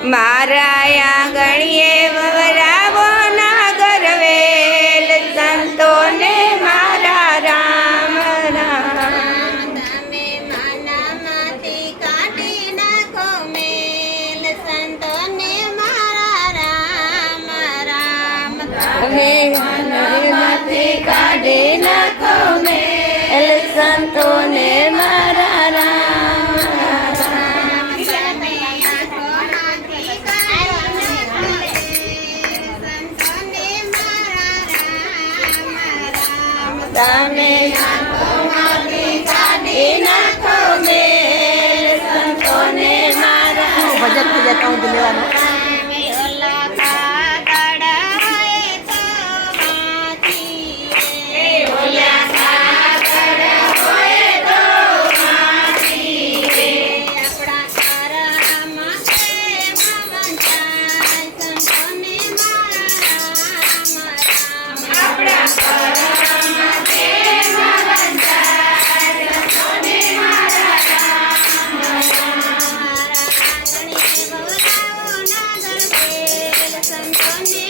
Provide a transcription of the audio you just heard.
મારા આંગણીએ વવરાવો ના ગરવેલ સંતોને મારા રામ રામ. તમે માનામાંથી કાઢી નાખો મેલ સંતોને મારા રામ રામ. તમે મનમાંથી કાઢી નાખો મેલ સંતોને તમે ભજન જાય તો લેવાનું. వేల సంతోషి